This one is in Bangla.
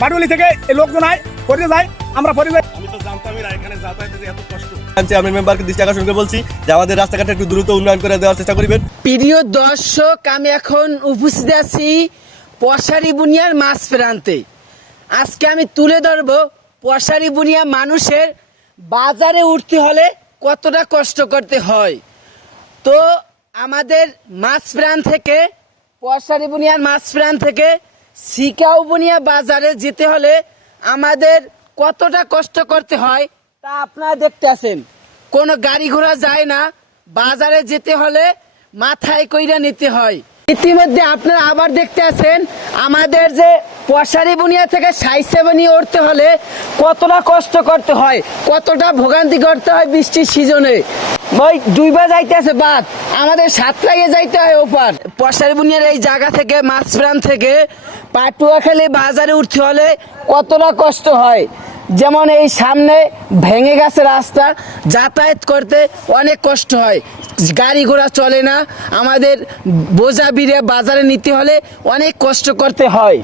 পাটুলি থেকে এই লোকজন আয় পড়ে যায়, আমরা পড়ে যাই। আমি তো জানতামই না এখানে যাতায়াতে যে এত কষ্ট। আমি মেম্বারকে দৃষ্টি আকর্ষণ করে বলছি যে আমাদের রাস্তাঘাটে একটু দ্রুত উন্নয়ন করে দেওয়ার চেষ্টা করবেন। প্রিয় দর্শক, আমি এখন উপস্থিত আছি পশারি বুনিয়ার মাছ প্রান্তে। আজকে আমি তুলে ধরবো পশারি বুনিয়া মানুষের বাজারে উঠতে হলে কতটা কষ্ট করতে হয়। তো আমাদের মাছ প্রাণ থেকে, পশারি বুনিয়ার মাছ প্রাণ থেকে শিকাও বুনিয়া বাজারে যেতে হলে আমাদের কতটা কষ্ট করতে হয় তা আপনারা দেখতে আছেন। কোনো গাড়ি ঘোড়া যায় না, বাজারে যেতে হলে মাথায় কইরা নিতে হয়। ইতিমধ্যে আপনারা আবার দেখতে আছেন আমাদের যে পশারি বুনিয়া থেকে সাইসে বুনিয়া উঠতে হলে কতটা কষ্ট করতে হয়, কতটা ভোগান্তি করতে হয় বৃষ্টির সিজনে। ওই দুইবার যাইতে আছে বাদ, আমাদের সাতটাইয়ে যাইতে হয় ওপার। পশারি বুনিয়ার এই জায়গা থেকে, মাছপ্রাণ থেকে পাটুয়াখালী বাজারে উঠতে হলে কতটা কষ্ট হয়। যেমন এই সামনে ভেঙে গেছে রাস্তা, যাতায়াত করতে অনেক কষ্ট হয়, গাড়ি ঘোড়া চলে না, আমাদের বোঝা বিড়ে বাজারে নিতে হলে অনেক কষ্ট করতে হয়।